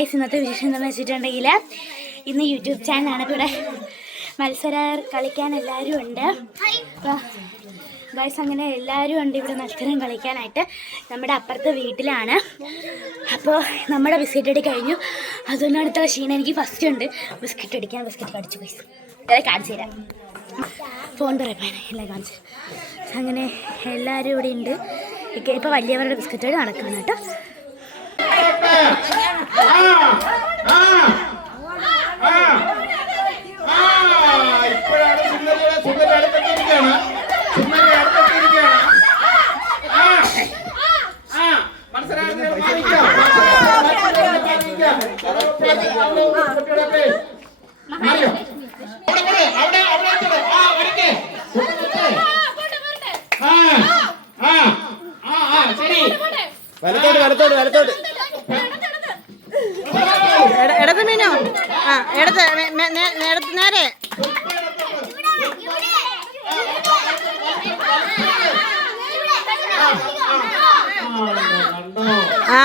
Guys ഇന്നത്തെ വിശേഷം എന്താണെന്ന് വെച്ചിട്ടുണ്ടെങ്കിൽ ഇന്ന് യൂട്യൂബ് ചാനലാണ്. ഇവിടെ മത്സരം കളിക്കാൻ എല്ലാവരും ഉണ്ട്. ഗായ്സ് അങ്ങനെ എല്ലാവരും ഉണ്ട് ഇവിടെ മത്സരം കളിക്കാനായിട്ട്. നമ്മുടെ അപ്പുറത്തെ വീട്ടിലാണ്. അപ്പോൾ നമ്മുടെ ബിസ്ക്കറ്റ് അടി കഴിഞ്ഞു. അതുകൊണ്ട് അടുത്ത ക്ഷീണം എനിക്ക് ഫസ്റ്റ് ഉണ്ട്. ബിസ്ക്കറ്റ് അടിക്കാൻ ബിസ്ക്കറ്റ് കടിച്ചു ഗായ്സ്. ഇതെല്ലാം കാണിച്ചു തരാം. ഫോൺ പറയാൻ എല്ലാം കാണിച്ചു തരാം. അങ്ങനെ എല്ലാവരും ഇവിടെ ഉണ്ട്. ഇപ്പോൾ വലിയവരുടെ ബിസ്ക്കറ്റ് അടി നടക്കുകയാണ് കേട്ടോ. വലത്തോട്ട് ഇടത് മീനോ? ആ ഇടത് നേരെ. ആ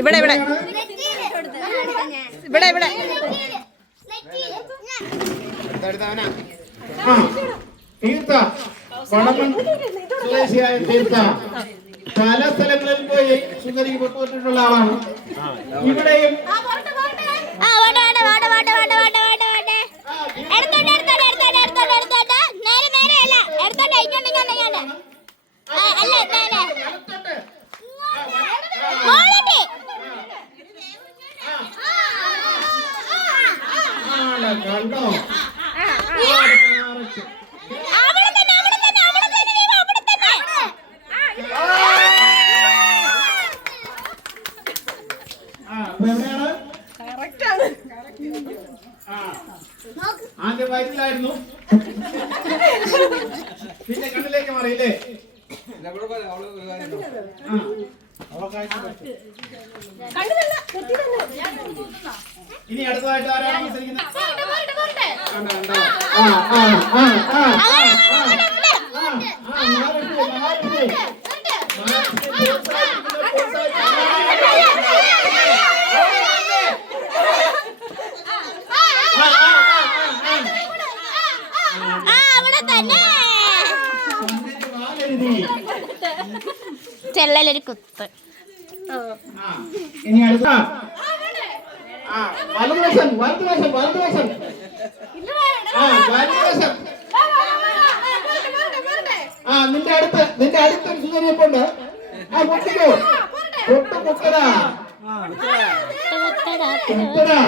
ഇവിടെ ഇവിടെ ഇവിടെ ഇവിടെ തീർത്ത വടമൺ സ്വദേശിയായ തീർത്ത പല സ്ഥലങ്ങളിൽ പോയി സുന്ദരിക്ക് പൊട്ടുകൊണ്ടിട്ടുള്ള ആളാണ്. ഇവിടെയും കണ്ടോ ആദ്യം വയറ്റിലായിരുന്നു, പിന്നെ കണ്ണിലേക്ക് മാറിയില്ലേ? ഇനി അടുത്തതായിട്ട് ആരാണ് മത്സരിക്കുന്നത്? ചെല്ലലൊരു കുത്ത്. ഇനി അടുത്ത വലതുവശം വലതുവശം വലതുവശം വലതുവശം. നിന്റെ അടുത്ത് സുന്ദരിയപ്പുണ്ട്. പൊട്ടിക്കോ പൊട്ടടാ എടുത്തോട്ടാടാ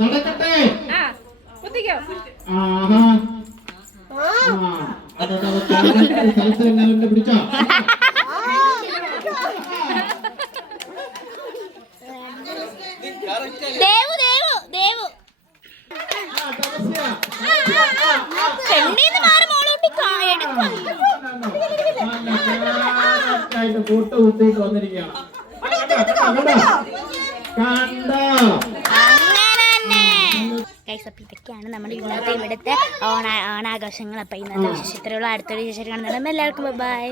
നടക്കട്ടെ. പിടിച്ചോ കൂട്ട് കുത്തിയിട്ട് വന്നിരിക്കുകയാണ്. ഇതൊക്കെയാണ് നമ്മുടെ ഇന്നത്തെ ഇവിടുത്തെ ഓണാഘോഷങ്ങൾ. അപ്പം ഇന്നത്തെ വിശേഷത്തിലുള്ള അടുത്തൊരു വിശേഷം കാണുന്നത്. എല്ലാവർക്കും ബൈ.